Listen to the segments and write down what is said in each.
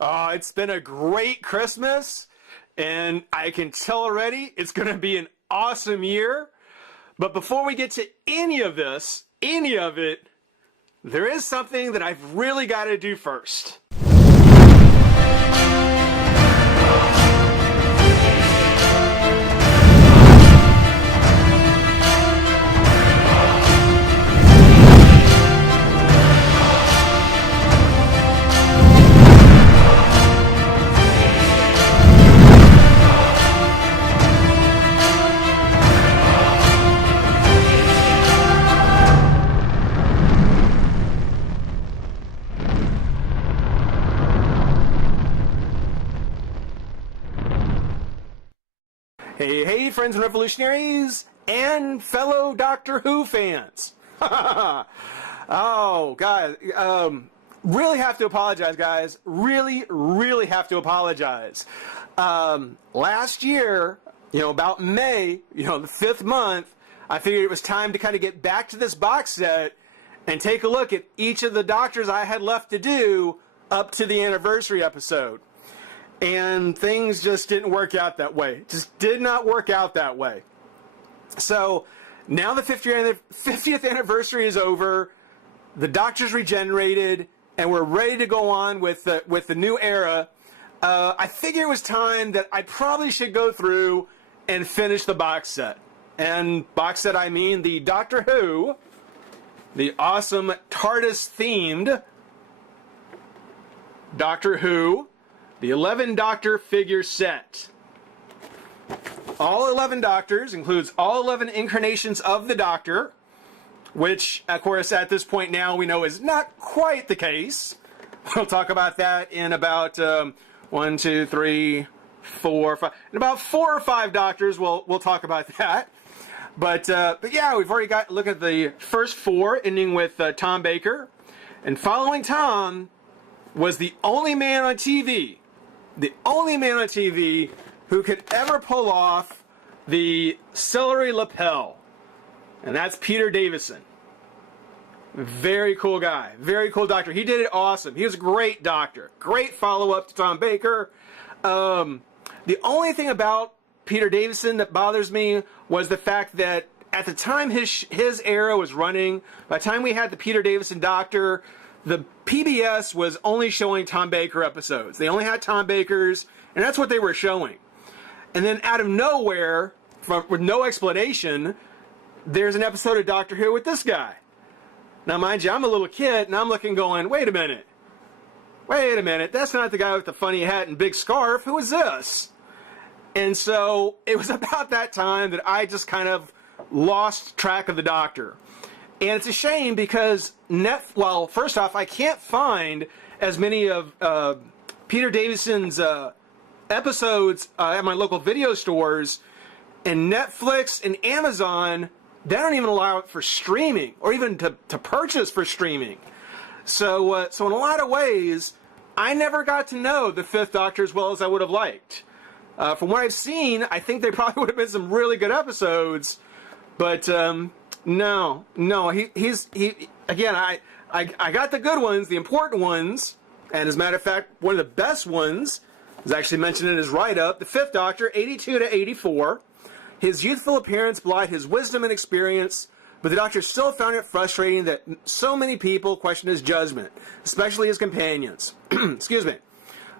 It's been a great Christmas, and I can tell already it's going to be an awesome year. But before we get to any of this, any of it, there is something that I've really got to do first. Hey, friends and revolutionaries, and fellow Doctor Who fans. Oh, guys, really have to apologize, guys. Really have to apologize. Last year, about May, the 5th month, I figured it was time to kind of get back to this box set and take a look at each of the Doctors I had left to do up to the anniversary episode. And things just didn't work out that way. Just did not work out that way. So now the 50th anniversary is over. The Doctor's regenerated, and we're ready to go on with the new era. I figured it was time that I probably should go through and finish the box set. And box set, I mean the Doctor Who, the awesome TARDIS-themed Doctor Who, the 11 Doctor figure set. All 11 Doctors includes all 11 incarnations of the Doctor, which, of course, at this point now we know is not quite the case. We'll talk about that in about 1, 2, 3, 4, 5. In about 4 or 5 Doctors, we'll talk about that. But yeah, we've already got look at the first 4, ending with Tom Baker, and following Tom was the only man on TV. The only man on TV who could ever pull off the CELERY lapel. And that's Peter Davison. Very cool guy. Very cool Doctor. He did it awesome. He was a great Doctor. Great follow-up to Tom Baker. The only thing about Peter Davison that bothers me was the fact that at the time his era was running, by the time we had the Peter Davison Doctor, the PBS was only showing Tom Baker episodes. They only had Tom Bakers, and that's what they were showing. And then out of nowhere, with no explanation, there's an episode of Doctor Who with this guy. Now, mind you, I'm a little kid, and I'm looking going, wait a minute, that's not the guy with the funny hat and big scarf. Who is this? And so it was about that time that I just kind of lost track of the Doctor. And it's a shame because, well, first off, I can't find as many of Peter Davison's episodes at my local video stores, and Netflix and Amazon, they don't even allow it for streaming or even to purchase for streaming. So in a lot of ways, I never got to know the 5th Doctor as well as I would have liked. From what I've seen, I think they probably would have been some really good episodes, but no, he's again, I got the good ones, the important ones, and as a matter of fact, one of the best ones is actually mentioned in his write-up, the 5th Doctor, 82 to 84. His youthful appearance belied his wisdom and experience, but the Doctor still found it frustrating that so many people questioned his judgment, especially his companions. Excuse me.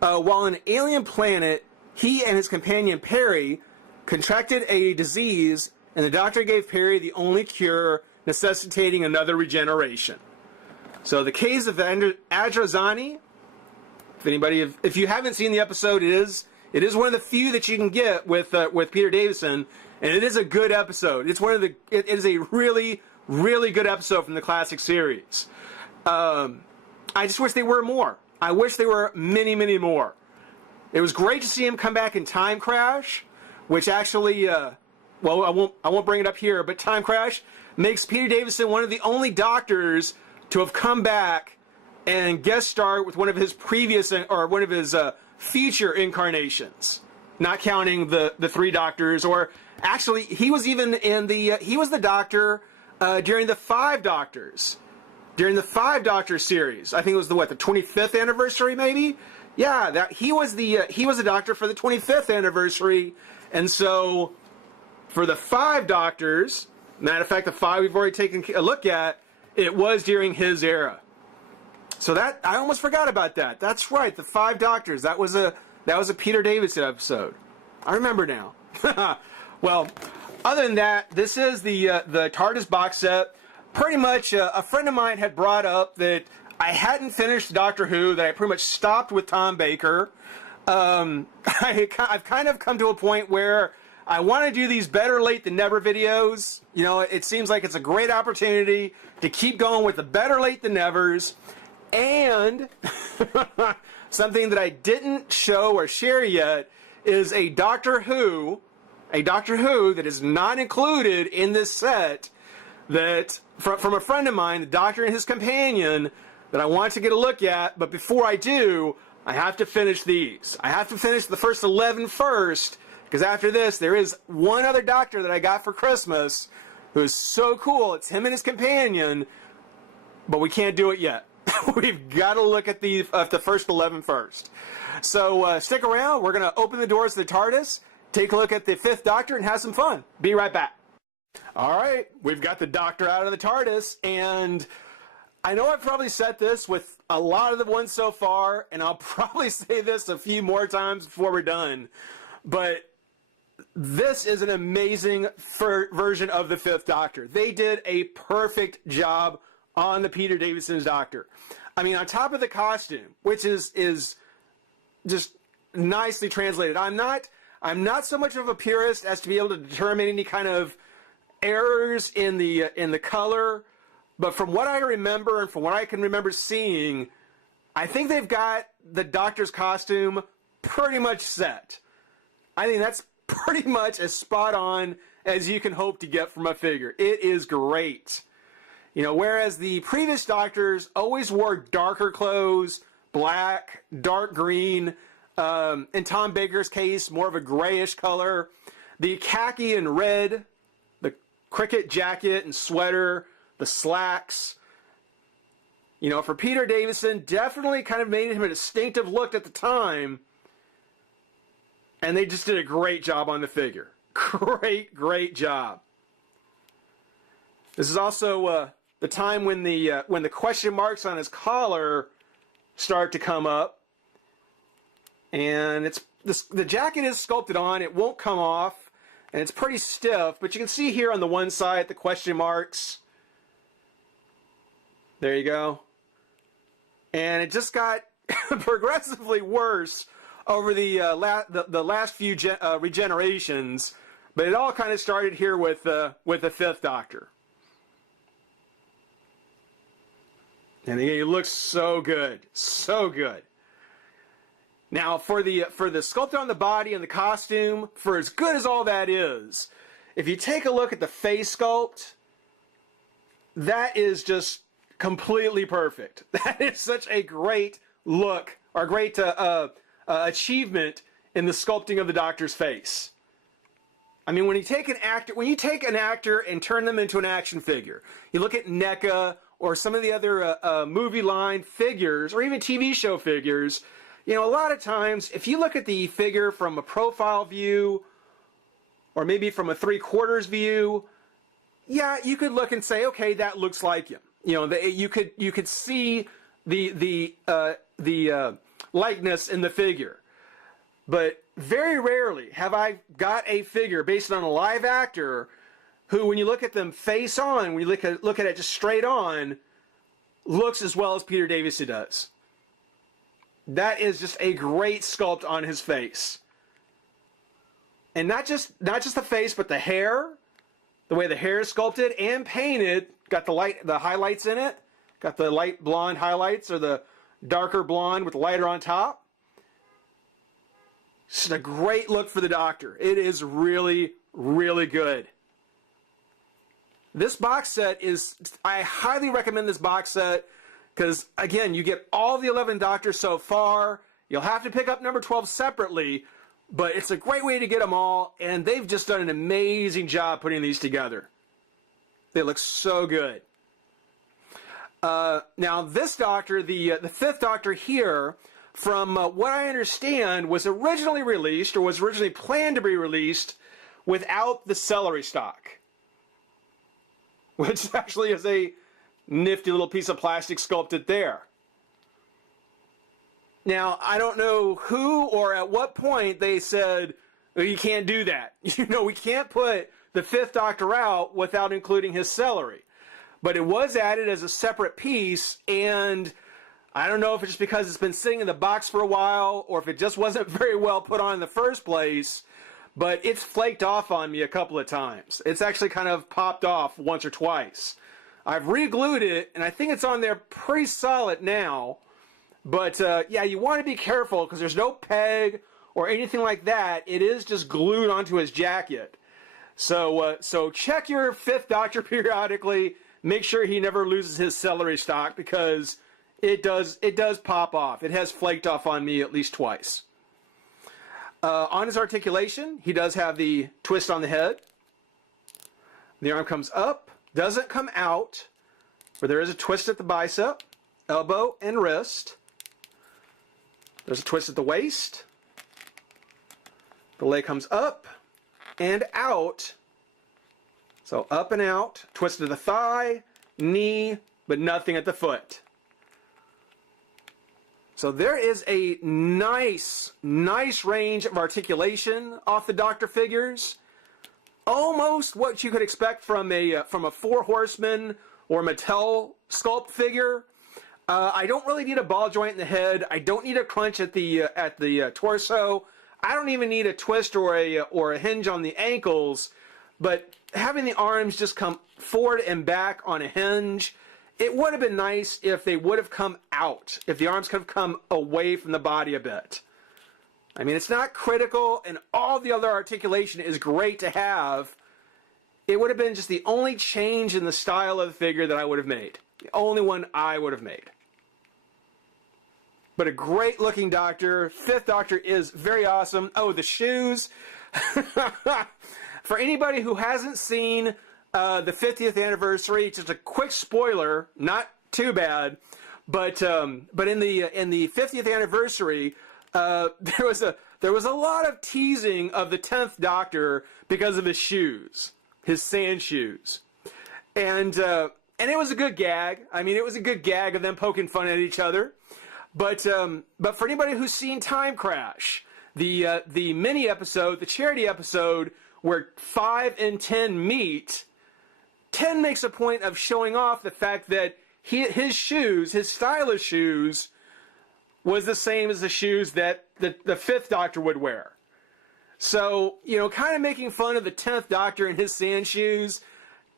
While on an alien planet, he and his companion Perry contracted a disease, and the Doctor gave Perry the only cure, necessitating another regeneration. So the Caves of Adrazani, if you haven't seen the episode, it is one of the few that you can get with Peter Davison, and it is a good episode. It is a really good episode from the classic series. I just wish there were more. I wish there were many more. It was great to see him come back in Time Crash, which actually, well, I won't bring it up here, but Time Crash makes Peter Davison one of the only Doctors to have come back and guest star with one of his previous, or one of his future incarnations, not counting the 3 Doctors. Or actually, he was even in he was the Doctor during the 5 Doctors, during the 5 Doctor series. I think it was the 25th anniversary, maybe. Yeah, that he was a doctor for the 25th anniversary, and so for the 5 doctors, matter of fact, the 5 we've already taken a look at, it was during his era. So that I almost forgot about that. That's right, the 5 doctors. That was a Peter Davidson episode. I remember now. Well, other than that, this is the TARDIS box set. Pretty much, a friend of mine had brought up that I hadn't finished Doctor Who, that I pretty much stopped with Tom Baker. I've kind of come to a point where I want to do these better late than never videos. You know, it seems like it's a great opportunity to keep going with the better late than nevers. And something that I didn't show or share yet is a Doctor Who that is not included in this set, that from a friend of mine, the Doctor and his companion, that I want to get a look at. But before I do, I have to finish these. I have to finish the first 11 first, because after this, there is one other Doctor that I got for Christmas who is so cool. It's him and his companion, but we can't do it yet. We've got to look at the first 11 first. So stick around. We're going to open the doors to the TARDIS, take a look at the 5th Doctor, and have some fun. Be right back. All right, we've got the Doctor out of the TARDIS, and I know I've probably said this with a lot of the ones so far, and I'll probably say this a few more times before we're done, but this is an amazing version of the 5th Doctor. They did a perfect job on the Peter Davison's Doctor. I mean, on top of the costume, which is just nicely translated. I'm not so much of a purist as to be able to determine any kind of errors in the color, but from what I remember and from what I can remember seeing, I think they've got the Doctor's costume pretty much set. I think that's pretty much as spot on as you can hope to get from a figure. It is great. You know, whereas the previous Doctors always wore darker clothes, black, dark green, in Tom Baker's case, more of a grayish color. The khaki and red, the cricket jacket and sweater, the slacks. You know, for Peter Davison, definitely kind of made him a distinctive look at the time. And they just did a great job on the figure. Great job. This is also the time when the question marks on his collar start to come up. And the jacket is sculpted on. It won't come off. And it's pretty stiff. But you can see here on the one side the question marks. There you go. And it just got progressively worse over the last few regenerations. But it all kind of started here with the 5th Doctor. And he looks so good. So good. Now, for the sculpt on the body and the costume, for as good as all that is, if you take a look at the face sculpt, that is just completely perfect. That is such a great look, or great achievement in the sculpting of the Doctor's face. I mean, when you take an actor and turn them into an action figure, you look at NECA or some of the other movie line figures, or even TV show figures. You know, a lot of times, if you look at the figure from a profile view, or maybe from a 3/4 view, yeah, you could look and say, okay, that looks like him. You know, you could see the likeness in the figure. But very rarely have I got a figure based on a live actor who, when you look at them face on, when you look at it just straight on, looks as well as Peter Davison does. That is just a great sculpt on his face. And not just the face, but the hair, the way the hair is sculpted and painted, got the highlights in it, got the light blonde highlights or the darker blonde with the lighter on top. Just a great look for the Doctor. It is really, really good. This box set I highly recommend this box set because, again, you get all the 11 Doctors so far. You'll have to pick up number 12 separately, but it's a great way to get them all, and they've just done an amazing job putting these together. They look so good. Now, this Doctor, the 5th Doctor here, from what I understand, was originally released, or was originally planned to be released, without the celery stock. Which actually is a nifty little piece of plastic sculpted there. Now, I don't know who or at what point they said, well, you can't do that. We can't put the Fifth Doctor out without including his celery. But it was added as a separate piece, and I don't know if it's just because it's been sitting in the box for a while, or if it just wasn't very well put on in the first place, but it's flaked off on me a couple of times. It's actually kind of popped off once or twice. I've re-glued it, and I think it's on there pretty solid now. But yeah, you want to be careful because there's no peg or anything like that. It is just glued onto his jacket. So check your Fifth Doctor periodically. Make sure he never loses his celery stock, because it does pop off. It has flaked off on me at least twice. On his articulation, he does have the twist on the head. The arm comes up, doesn't come out, where there is a twist at the bicep, elbow, and wrist. There's a twist at the waist. The leg comes up and out. So up and out, twist to the thigh, knee, but nothing at the foot. So there is a nice range of articulation off the Doctor figures. Almost what you could expect from a Four Horsemen or Mattel sculpt figure. I don't really need a ball joint in the head. I don't need a crunch at the torso. I don't even need a twist or a hinge on the ankles. But having the arms just come forward and back on a hinge, it would have been nice if they would have come out, if the arms could have come away from the body a bit. I mean, it's not critical, and all the other articulation is great to have. It would have been just the only change in the style of the figure that I would have made. The only one I would have made. But a great looking Doctor. Fifth Doctor is very awesome. Oh, the shoes. For anybody who hasn't seen the 50th anniversary, just a quick spoiler, not too bad, but in the 50th anniversary, there was a lot of teasing of the 10th Doctor because of his shoes, his sand shoes, and it was a good gag. I mean, it was a good gag of them poking fun at each other. But for anybody who's seen Time Crash, the mini episode, the charity episode where 5 and 10 meet, 10 makes a point of showing off the fact that his shoes, his stylish shoes, was the same as the shoes that the Fifth Doctor would wear. So, kind of making fun of the 10th Doctor and his sand shoes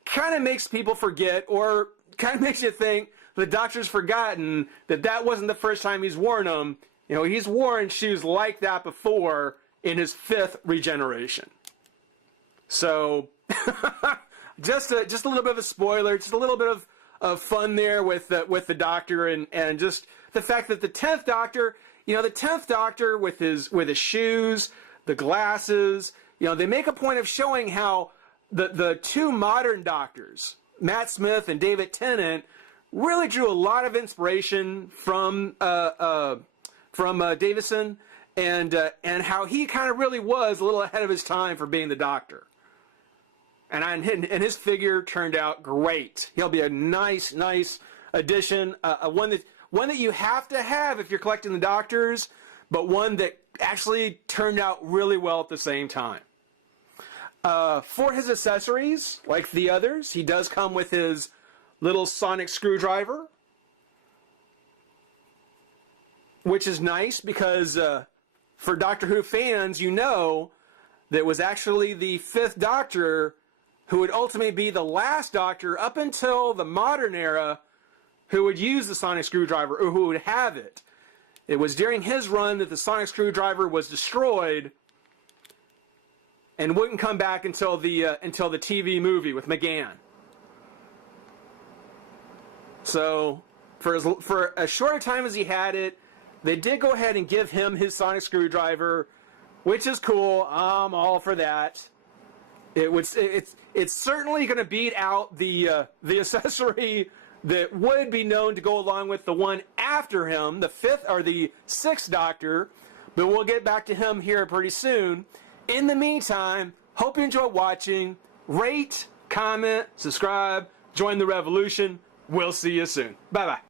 kind of makes people forget, or kind of makes you think the Doctor's forgotten that wasn't the first time he's worn them. He's worn shoes like that before in his 5th regeneration. So, just a little bit of a spoiler, just a little bit of fun there with the Doctor, and just the fact that the 10th Doctor, the 10th Doctor with his shoes, the glasses, they make a point of showing how the two modern Doctors, Matt Smith and David Tennant, really drew a lot of inspiration from Davison, and how he kind of really was a little ahead of his time for being the Doctor. And his figure turned out great. He'll be a nice addition, one that you have to have if you're collecting the Doctors, but one that actually turned out really well at the same time. For his accessories, like the others, he does come with his little sonic screwdriver, which is nice because for Doctor Who fans, that it was actually the 5th Doctor who would ultimately be the last Doctor up until the modern era who would use the sonic screwdriver, or who would have it. It was during his run that the sonic screwdriver was destroyed and wouldn't come back until the TV movie with McGann. So for as short a time as he had it, they did go ahead and give him his sonic screwdriver, which is cool. I'm all for that. It's certainly going to beat out the accessory that would be known to go along with the one after him, the 5th or the 6th Doctor, but we'll get back to him here pretty soon. In the meantime, hope you enjoy watching. Rate, comment, subscribe, join the revolution. We'll see you soon. Bye-bye.